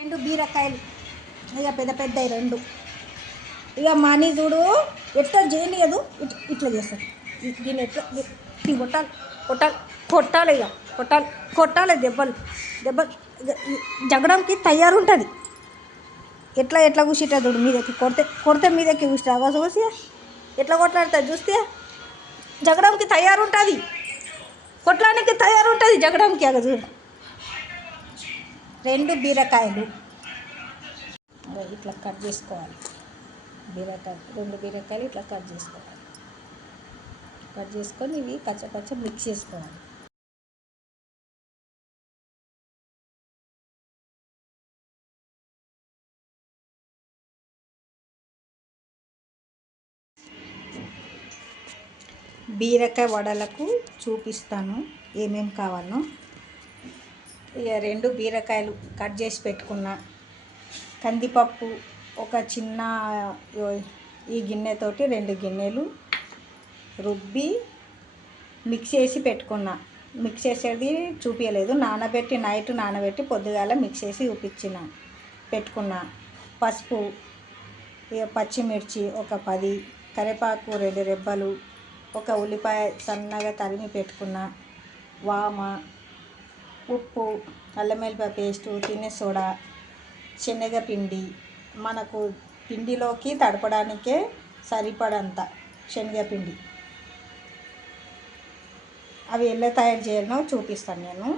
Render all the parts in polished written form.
రెండు బీరకాయలు ఇక పెద్ద పెద్దవి రెండు. ఇక మనీ చూడు ఎట్లా చేయలేదు, ఇట్లా చేస్తాడు. దీన్ని ఎట్లా కొట్టాలి కొట్టాలి కొట్టాలి, ఇక కొట్టాలి కొట్టాలి, దెబ్బలు దెబ్బలు జగడంకి తయారుంటుంది. ఎట్లా ఎట్లా కూర్చుంటా చూడు, మీదకి కొడితే కొడితే మీదకి కూర్చుంటా. అవ చూసి ఎట్లా కొట్లాడుతుంది చూస్తే, జగడంకి తయారుంటుంది, కొట్లానికి తయారుంటుంది జగడంకి. అగ చూడు రెండు బీరకాయలు ఇట్లా కట్ చేసుకోవాలి. రెండు బీరకాయలు ఇట్లా కట్ చేసుకోవాలి. కట్ చేసుకొని ఇవి పచ్చ మిక్స్ చేసుకోవాలి. బీరకాయ వడలకు చూపిస్తాను ఏమేమి కావాలో. ఇక రెండు బీరకాయలు కట్ చేసి పెట్టుకున్నా. కందిపప్పు ఒక చిన్న ఈ గిన్నెతోటి 2 గిన్నెలు రుబ్బి మిక్స్ చేసి పెట్టుకున్నా. మిక్స్ చేసేది చూపించలేదు, నైట్ నానబెట్టి పొద్దుగాల మిక్స్ చేసి చూపించిన పెట్టుకున్నా. పసుపు, ఇక పచ్చిమిర్చి ఒక 10, కరివేపాకు 2 రెబ్బలు, ఒక ఉల్లిపాయ సన్నగా తరిమి పెట్టుకున్న, వామ, ఉప్పు, అల్లం వెల్లిపాయ పేస్టు, తినే సోడా, శనగపిండి, మనకు పిండిలోకి తడపడానికే సరిపడంత శనగపిండి. అవి ఎలా తయారు చేయాలో చూపిస్తాను నేను.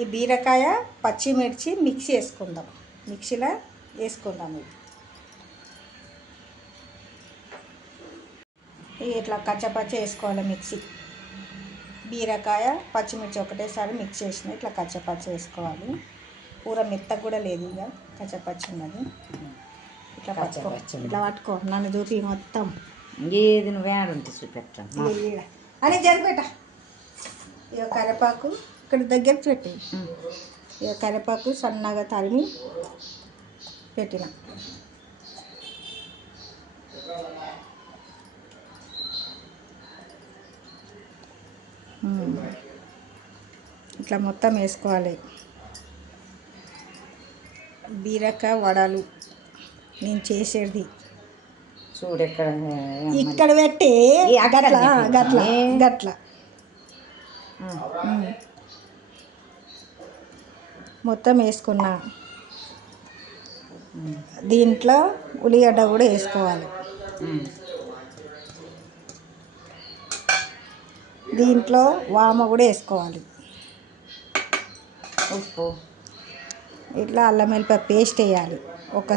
ఈ బీరకాయ పచ్చిమిర్చి మిక్సీ వేసుకుందాం, మిక్సీలో వేసుకుందాం. ఇది ఇట్లా కచ్చపచ్చ వేసుకోవాలి మిక్సీ. బీరకాయ పచ్చిమిర్చి ఒకటేసారి మిక్స్ చేసిన ఇట్లా కచ్చపచ్చ వేసుకోవాలి. కూర మెత్తగా కూడా లేదు, ఇక కచ్చపచ్చ ఉన్నది. ఇట్లా ఇట్లా పట్టుకో, నన్ను చూపి మొత్తం ఏది నువ్వేడుంటే చూపెట్టాను అని జరిపేట. ఇక కరివేపాకు ఇక్కడ దగ్గర పెట్టి, ఇక కరివేపాకు సన్నగా తరిమి పెట్టిన. ఇట్లా మొత్తం వేసుకోవాలి. బీరకాయ వడలు నేను చేసేది చూడు ఇక్కడ పెట్టి గట్ల గట్ల గట్ల మొత్తం వేసుకున్నా. దీంట్లో ఉల్లిగడ్డ కూడా వేసుకోవాలి. దీంట్లో వామ కూడా వేసుకోవాలి. ఉప్పు, ఇట్లా అల్లం వెల్లిపాయ పేస్ట్ వేయాలి. ఒక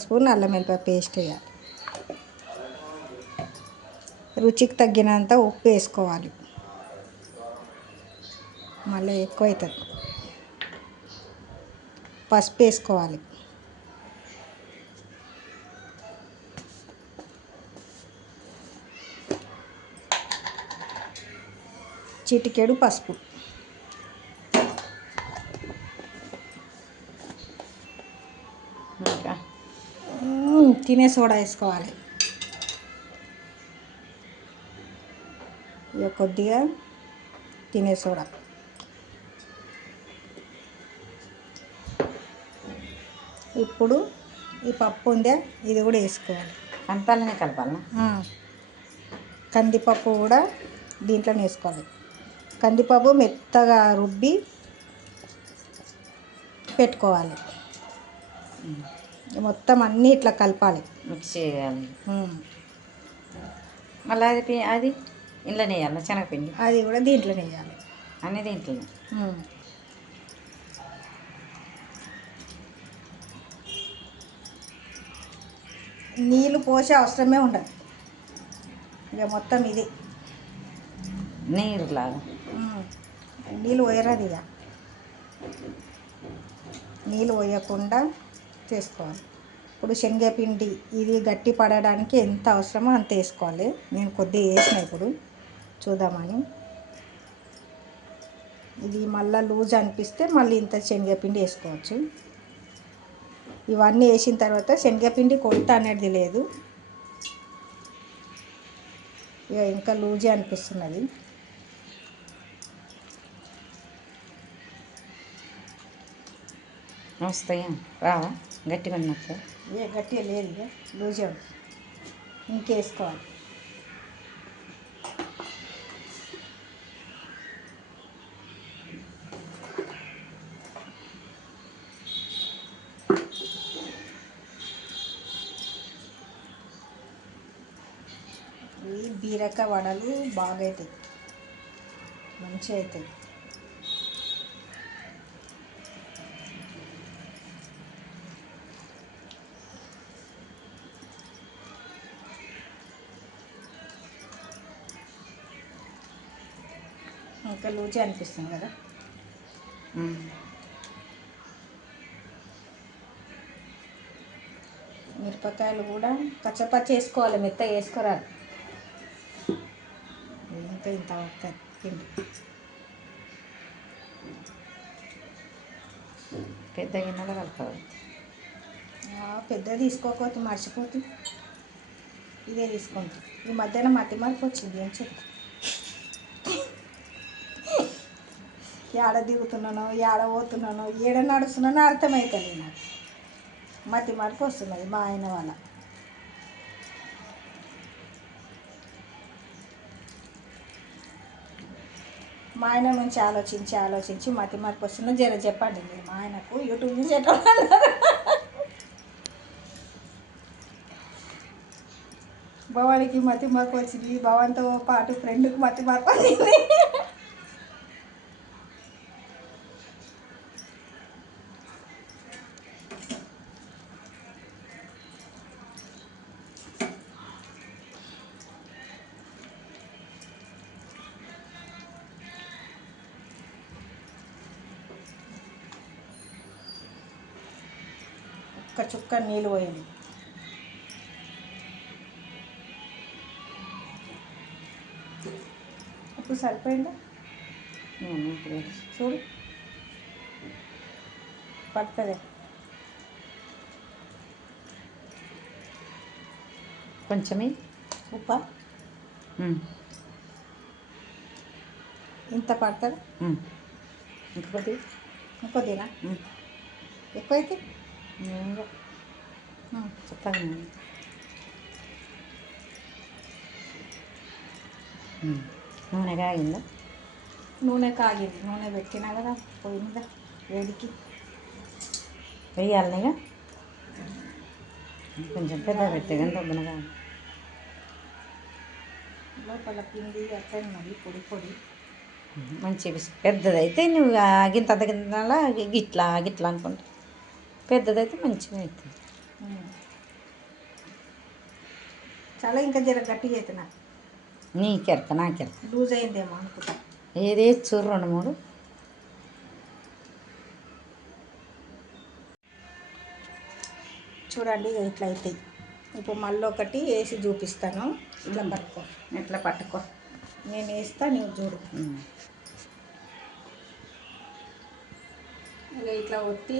స్పూన్ అల్లం వెల్లిపాయ పేస్ట్ వేయాలి. రుచికి తగ్గినంత ఉప్పు వేసుకోవాలి, మళ్ళీ ఎక్కువ అవుతుంది. పసుపు వేసుకోవాలి. చిటికెడు పసుపు, తినే సోడా వేసుకోవాలి. ఇక కొద్దిగా తినే సోడా. ఇప్పుడు ఈ పప్పు ఉందే ఇది కూడా వేసుకోవాలి. అంతాలనే కలపాలా? కందిపప్పు కూడా దీంట్లోనే వేసుకోవాలి. కందిపప్పు మెత్తగా రుబ్బి పెట్టుకోవాలి. మొత్తం అన్నీ ఇట్లా కలపాలి, మిక్స్ చేయాలి. మళ్ళీ అది ఇంట్లోనే వేయాలి. శనగపిండి అది కూడా దీంట్లోనే వేయాలి. అన్నీ దీంట్లోనే. నీళ్ళు పోసే అవసరమే ఉండదు. ఇక మొత్తం ఇది నీరులాగా నీళ్ళు పోయరాదు. ఇక నీళ్ళు పోయకుండా చేసుకోవాలి. ఇప్పుడు శనగపిండి ఇది గట్టి పడడానికి ఎంత అవసరమో అంత వేసుకోవాలి. నేను కొద్దిగా వేసిన ఇప్పుడు చూద్దామని. ఇది మళ్ళీ లూజ్ అనిపిస్తే మళ్ళీ ఇంత శనగపిండి వేసుకోవచ్చు. ఇవన్నీ వేసిన తర్వాత శనగపిండి కొలత అనేది లేదు, ఇక ఇంకా లూజే అనిపిస్తున్నది. వస్తాయా రావా గట్టిగా ఉన్నప్పుడు ఏ గట్టిగా లేదు ఇక లూజే ఉంది. ఇంకేసుకోవాలి. ఈ బీరకాయ వడలు బాగా అవుతాయి, మంచిగా అవుతాయి. ఇంకా లూజే అనిపిస్తుంది కదా. మిరపకాయలు కూడా పచ్చపచ్చ వేసుకోవాలి, మెత్తగా వేసుకోరాదు. ఇంత ఇంత వస్తుంది పిండి. పెద్ద గిన్నెలో కలపాలి. పెద్ద తీసుకోకపోతే మర్చిపోతే ఇదే తీసుకుంటాం. ఈ మధ్యన మట్టి మార్పు వచ్చింది అని చెప్పి ఏడ దిగుతున్నానో ఏడ పోతున్నానో ఏడ నడుస్తున్నానో అర్థమవుతుంది నాకు. మట్టి మార్పు వస్తున్నది మా ఆయన వల్ల. మా ఆయన నుంచి ఆలోచించి ఆలోచించి మట్టి మార్పు వస్తున్నది. జర చెప్పండి మీరు మా ఆయనకు, యూట్యూబ్ నుంచి ఎట్లా భవానికి మతి మార్పు వచ్చింది, భవన్తో పాటు ఫ్రెండ్కి మతి మార్పు వచ్చింది. ఒక్క చుక్క నీళ్ళు పోయింది. ఇప్పుడు సరిపోయిందా చూడు, పడుతుంది. కొంచెమే ఉప్ప ఇంత పడుతుంది. ఇంకొకటి ఇంకొద్దినా ఎక్కువైతే చెప్పాలి. నూనె కాగిందా? నూనె కాగింది. నూనె పెట్టినా కదా పొయ్యి మీద వేడికి. వెయ్యాలనిగా కొంచెం పెద్ద పెట్టే కానీ దొబ్బన కాదు. లోపల పిండి అట్లా మళ్ళీ పొడి పొడి మంచిగా పెద్దదైతే నువ్వు గింత గింతలా గిట్లా గిట్లా అనుకుంటా. పెద్దదైతే మంచిగా అవుతుంది. చాలా ఇంకా జర గట్టిగా అవుతున్నా. నీకెరక నాకెరక లూజ్ అయిందేమో అనుకుంటా. ఏదే చూరు 2-3 చూడండి ఇట్లా అవుతాయి. ఇప్పుడు మళ్ళీ ఒకటి వేసి చూపిస్తాను. ఇట్లా పట్టుకో, ఇట్లా పట్టుకో, నేను వేస్తా, నువ్వు చూడు. ఇక ఇట్లా ఒత్తి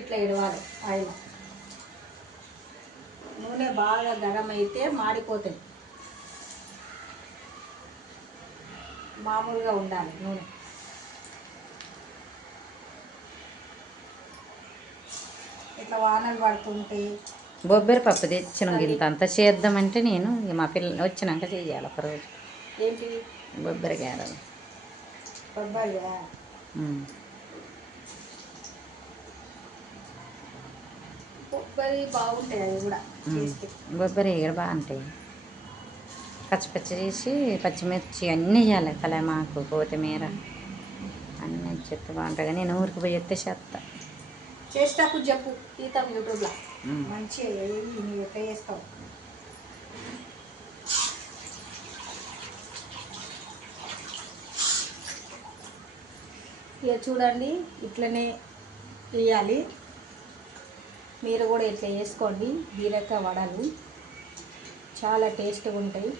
ఇట్లా ఇడవాలి. ఆయిల్ నూనె బాగా గరం అయితే మాడిపోతుంది. మామూలుగా ఉండాలి నూనె. ఇట్లా వానలు పడుతుంటే బొబ్బరి పప్పు తెచ్చిన ఇంత అంత చేద్దామంటే నేను ఇక మా పిల్లలు వచ్చినాక చేయాలి ఒకరోజు. ఏంటి బొబ్బరి గారెలు. కొబ్బరియా? కొబ్బరి బాగుంటాయి అవి కూడా. బొబ్బరి ఇక్కడ బాగుంటాయి. పచ్చిపచ్చి చేసి పచ్చిమిర్చి అన్నీ వేయాలి. కలమాకు, కొత్తిమీర అన్నీ చెత్త బాగుంటాయి. నేను ఊరికి పోయి ఎత్తే చేస్తా. చేసేటప్పుడు చెప్పు, తీతాం యూట్యూబ్లో. మంచిగా నువ్వు ఎట్లా చేస్తావు. ఇక చూడండి ఇట్లనే వేయాలి. మీరు కూడా ఇట్లా వేసుకోండి. బీరకాయ వడలు చాలా టేస్ట్గా ఉంటాయి.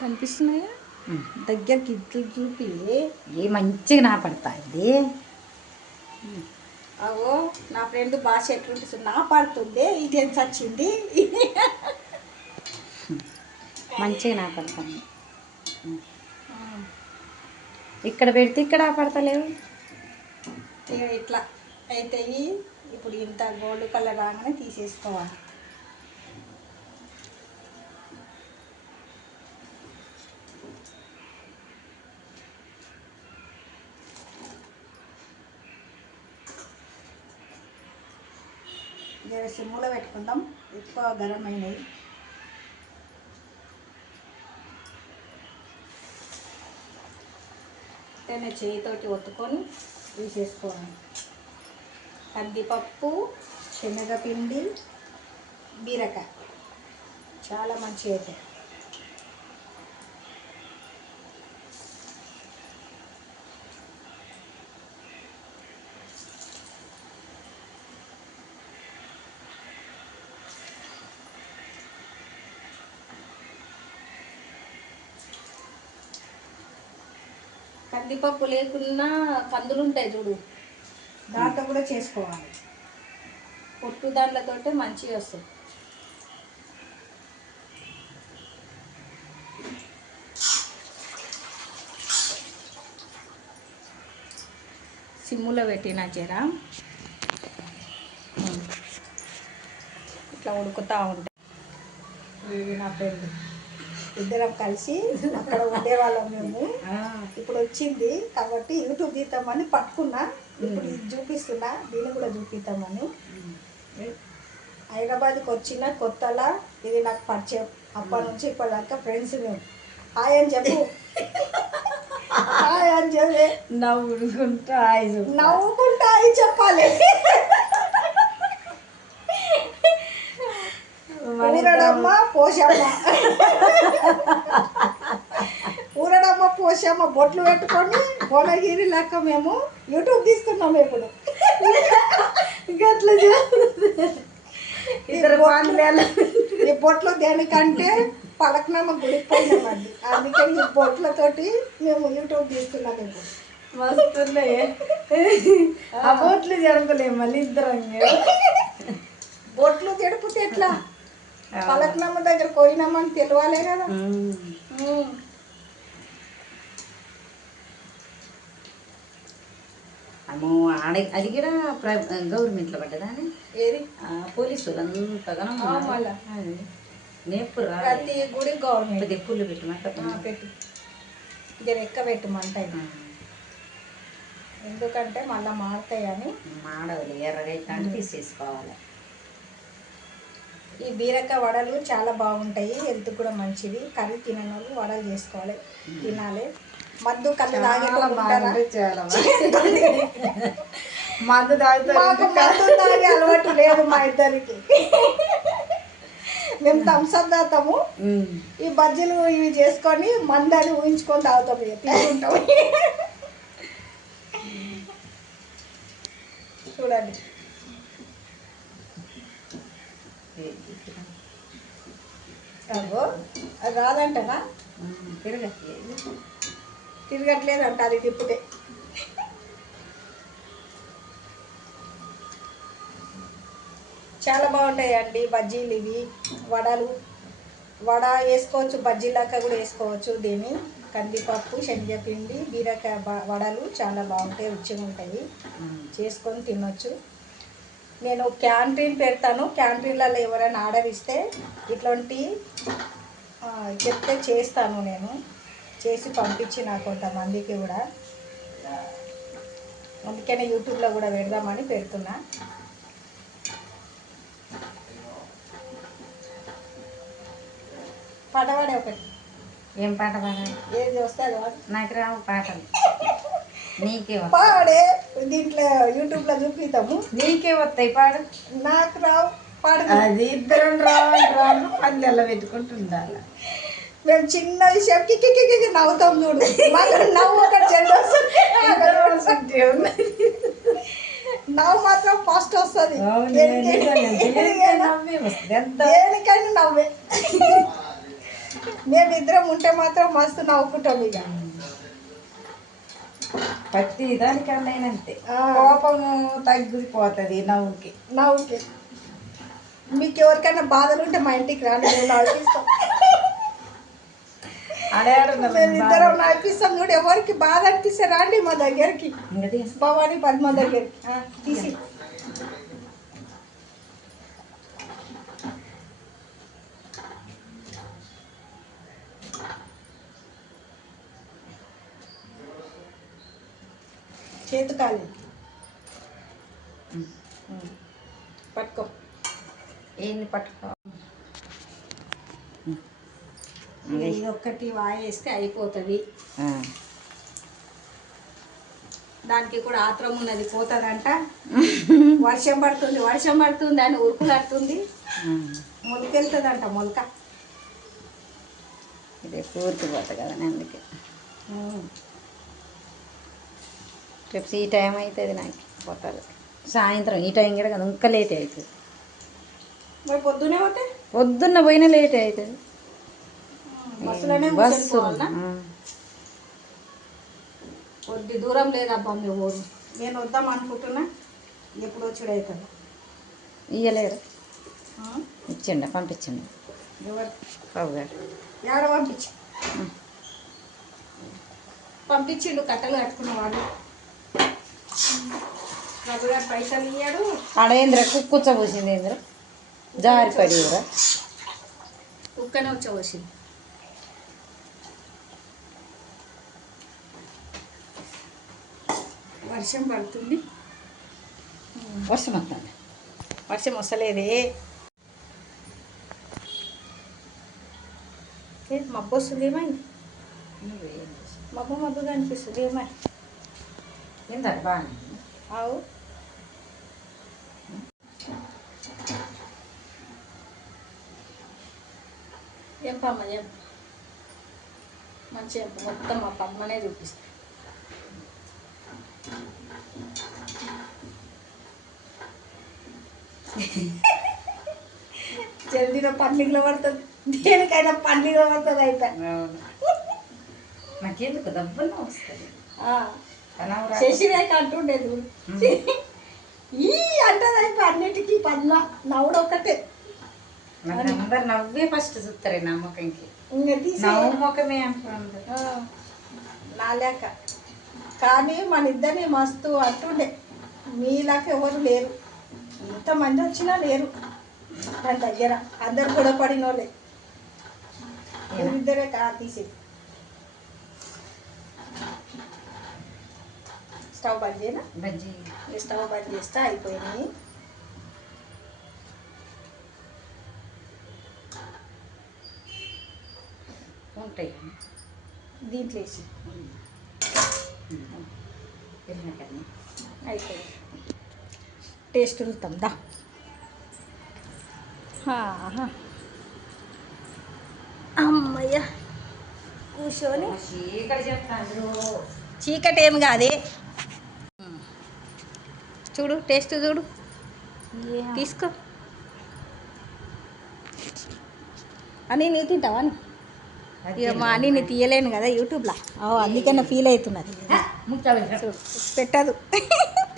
కనిపిస్తున్నాయా? దగ్గరికి ఇట్లు చూపి ఏ మంచిగా నా పడతాయి. అవో నా ఫ్రెండ్ భాష ఎట్లుంటుంది నా పడుతుంది, ఇదేం చచ్చింది. మంచిగా నా పడతాను. ఇక్కడ పెడితే ఇక్కడ పడతలేవు. ఇక ఇట్లా అయితే ఇప్పుడు ఇంత గోల్డ్ కలర్ రాగానే తీసేసుకోవాలి. జర సిమ్ములో పెట్టుకుందాం, ఎక్కువ గరం అయినాయి. నేను చేయితోటి ఒత్తుకొని తీసేసుకోవాలి. కందిపప్పు, శనగపిండి, బీరకాయ చాలా మంచిగా అవుతాయి. కందిపప్పు లేకున్నా కందులు ఉంటాయి చూడు, దాంతో కూడా చేసుకోవాలి. పొట్టు దాంట్లతోటే మంచిగా వస్తుంది. సిమ్ములో పెట్టిన జరా ఇట్లా ఉడుకుతూ ఉంటాయి. ఇది నా ఫ్రెండ్, ఇద్దరం కలిసి అక్కడ ఉండేవాళ్ళం మేము. ఇప్పుడు వచ్చింది కాబట్టి యూట్యూబ్ తీద్దామని పట్టుకున్నా. ఇప్పుడు ఇది చూపిస్తున్నా, దీన్ని కూడా చూపిద్దామని. హైదరాబాద్కి వచ్చిన కొత్తలా ఇది నాకు పరిచయం. అప్పటి నుంచి ఇప్పటిదాకా ఫ్రెండ్స్ మేము. హాయ్ అని చెప్పు, హాయ్ అని చెప్పి నవ్వుకుంటా హాయ్ చెప్పాలి. ఊరడమ్మ పోషమ్మ, ఊరడమ్మ పోషమ్మ బొట్లు పెట్టుకొని భువనగిరి లెక్క మేము యూట్యూబ్ తీస్తున్నాము. ఇప్పుడు ఈ బొట్లు దేనికంటే పలకనమ్మ గుడికి పోయినామండి, అందుకని ఈ బొట్లతోటి మేము యూట్యూబ్ తీస్తున్నాము. ఇప్పుడు మస్తున్నాయి ఆ బొట్లు జరపలేము మళ్ళీ ఇద్దరం. బొట్లు జడిపితే ఎట్లా? పలకనమ్మ దగ్గర పోయినామని తెలియాలే కదా. అమ్మో ఆడ అది కూడా గవర్నమెంట్లో పడ్డదా అని ఏది పోలీసులు అంతగా మళ్ళా నేపురు ప్రతి గుడి గవర్నమెంట్ దెప్పులు పెట్టమంట పెట్టు, జర ఎక్క పెట్టమంటాయి. ఎందుకంటే మళ్ళీ మాడతాయని. మాడవలి ఎర్రగా తీసేసుకోవాలి. ఈ బీరకాయ వడలు చాలా బాగుంటాయి, హెల్త్ కూడా మంచిది. కర్రీ తినని వాళ్ళు వడలు చేసుకోవాలి, తినాలి. మద్దు కళ్ళు తాగేటారా? మద్దు మాకు మద్దు తాగే అలవాటు లేదు మా ఇద్దరికి. మేము థమ్స్అప్ తాగుతాము, ఈ బజ్జీలు ఇవి చేసుకొని మందని ఊహించుకొని తాగుతాము, తీసుకుంటాము. చూడండి అగో అది రాదంటనా? తిరగట్లేదంట అది తిప్పితే. చాలా బాగుంటాయండి బజ్జీలు ఇవి. వడలు వడ వేసుకోవచ్చు, బజ్జీలాగా కూడా వేసుకోవచ్చు. దీన్ని కందిపప్పు, శనగపిండి, బీరకాయ వడలు చాలా బాగుంటాయి, రుచిగా ఉంటాయి, చేసుకొని తినొచ్చు. నేను క్యాంటీన్ పెడతాను, క్యాంటీన్లలో ఎవరైనా ఆర్డర్ ఇస్తే ఇట్లాంటి చెప్తే చేస్తాను. నేను చేసి పంపించిన కొంతమందికి కూడా, అందుకనే యూట్యూబ్లో కూడా పెడదామని పెడుతున్నా. పాట పాడే ఒకటి. ఏం పాట పాడాలి? ఏది వస్తే అది నాకు రావు పాటలు. నీకే పాడే, దీంట్లో యూట్యూబ్లో చూపిస్తాము. నీకే వస్తాయి పాడు. నాకు రావు పాడు. అది ఇద్దరం రావు పందెల్ల పెట్టుకుంటుండాలి. మేము చిన్న విషయంకి కిక్కి నవ్వుతాం చూడు, మాకు నవ్వు ఒకటి చెడ్డ వస్తుంది, నవ్వు మాత్రం ఫస్ట్ వస్తుంది. దేనికైనా నవ్వే. మేమిద్దరం ఉంటే మాత్రం మస్తు నవ్వుకుంటాం ఇక. ప్రతి దానికన్నా అంతే, ఆ. కోపము తగ్గిపోతుంది నవ్వుకి. మీకు ఎవరికైనా బాధలు ఉంటే మా ఇంటికి రాండి, మేము నడిపిస్తాం. మేమిద్దరం నడిపిస్తాం. చూడు, ఎవరికి బాధ అనిపిస్తే రాండి మా దగ్గరికి, భవానీ పద్మ దగ్గరికి. తీసి చేతు కాలి పట్టుకో. ఏంది పట్టుకో. ఇది ఒక్కటి వాయేస్తే అయిపోతుంది. దానికి కూడా ఆత్రం ఉన్నది, పోతుందంట. వర్షం పడుతుంది అని ఉరుకులాడుతుంది. మొలకెళ్తుందంట, మొలక. ఇదే పూర్తి పోతుంది కదా, అందుకే రేపు ఈ టైం అవుతుంది నాకు పోతుంది. సాయంత్రం ఈ టైం కూడా కదా, ఇంకా లేట్ అవుతుంది. మరి పొద్దునే పోతే పొద్దున్న పోయినా లేట్ అవుతుంది. బస్సు కొద్ది దూరం లేదబ్బా మీ ఊరు. నేను వద్దాం అనుకుంటున్నా, ఎప్పుడు వచ్చుడు అవుతుంది. ఇయ్యలేరు, పంపించండి. ఎవరు బాబు గారు ఎవడ పంపించిండు కట్టలు కట్టుకున్నవాడు. బాబు గారు పైసలు ఇయ్యాడు. ఆడేంద్ర కూర్చోబోసింది, ఏంద్ర జారిపడి కుక్కనే వచ్చేసింది. వర్షం పడుతుంది. వర్షం వస్తుంది. వర్షం వస్తలేదే, మబ్బు వస్తుంది. ఏమైంది? మబ్బుగా అనిపిస్తుంది. ఏమై ఏంటంటే బాగా అవు చెప్పమ్మా, చెప్పు మంచిగా. మొత్తం మా పద్మనే చూపిస్తా. జల్దీలో పండుగలో పడుతుంది, దేనికైనా పండుగ పడుతుంది. అయితే నాకెందుకు దబ్బున్నా వస్తుంది. శశిరేఖ అంటుండేది ఈ అంటది. అయిపోయి అన్నిటికీ పద్మ నవ్వుడు ఒక్కటే. అందరు నవ్వే ఫస్ట్ చూస్తారు నమ్మకంకి. నవ్వుముఖమే అంటున్నారు నా లేక. కానీ మన ఇద్దరిని మస్తు అంటుండే, మీలాక ఎవరు లేరు, ఇంతమంది వచ్చినా లేరు మన దగ్గర. అందరు కూడా పడిన వాళ్ళే, ఇద్దరే తీసి. స్టవ్ బంద్ చేయనా? స్టవ్ బంద్ చేస్తే అయిపోయినాయి. ఉంటాయి దీంట్లో వేసి అయిపోయింది. టేస్ట్ ఉంటాం దా. అమ్మయ్య కూర్చొని. చీకటి ఏం కాదే, చూడు టేస్ట్ చూడు, తీసుకో. అని నీ తింటావా? ఇక మా అని నీ తీయలేను కదా యూట్యూబ్లో, అందుకన్నా ఫీల్ అవుతున్నది.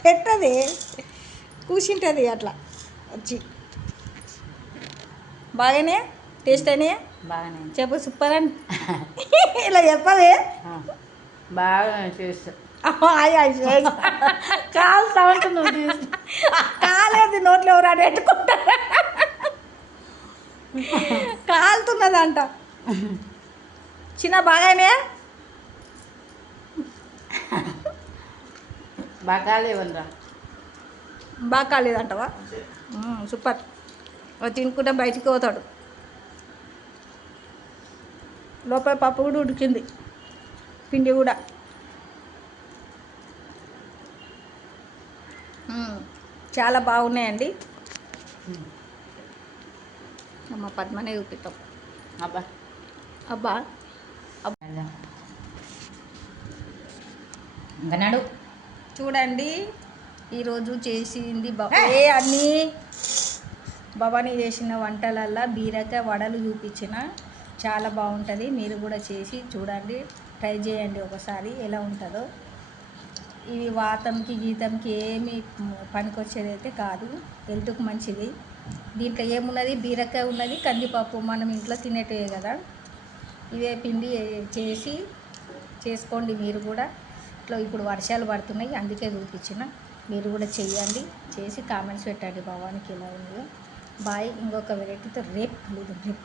పెట్టదే కూర్చుంటుంది అట్లా వచ్చి. బాగానే టేస్ట్ అయినాయా? బాగానే చెప్పు, సూపర్ అని ఇలా చెప్పవే. బాగా చేస్తా. కాలుతా ఉంటుంది, కాలేదు నోట్లో ఎవరు పెట్టుకుంటారు. కాలుతున్నదంట. చిన్న బాగానే బాగా లేవనరా, బాగా కాలేదంటవా? సూపర్. తినుకుంటే బయటికి పోతాడు. లోపల పప్పు కూడా ఉడికింది, పిండి కూడా. చాలా బాగున్నాయండి. మా పద్మనే చూపిస్తాం. అబ్బా అబ్బా ఇంకనాడు చూడండి, ఈరోజు చేసింది అన్నీ భవానీ చేసిన వంటలల్లో బీరకాయ వడలు చూపించిన. చాలా బాగుంటుంది. మీరు కూడా చేసి చూడండి, ట్రై చేయండి ఒకసారి ఎలా ఉంటుందో. ఇవి వాతంకి గీతంకి ఏమి పనికొచ్చేది అయితే కాదు, హెల్త్కి మంచిది. దీంట్లో ఏమున్నది, బీరకాయ ఉన్నది, కందిపప్పు మనం ఇంట్లో తినేటివే కదా. ఇవే పిండి చేసుకోండి మీరు కూడా. ఇట్లా ఇప్పుడు వర్షాలు పడుతున్నాయి అందుకే చూపించిన. మీరు కూడా చెయ్యండి, చేసి కామెంట్స్ పెట్టండి భవానికి ఎలా ఉందో. బాయ్. ఇంకొక వెరైటీతో రేపు కలుద్దాం. రేపు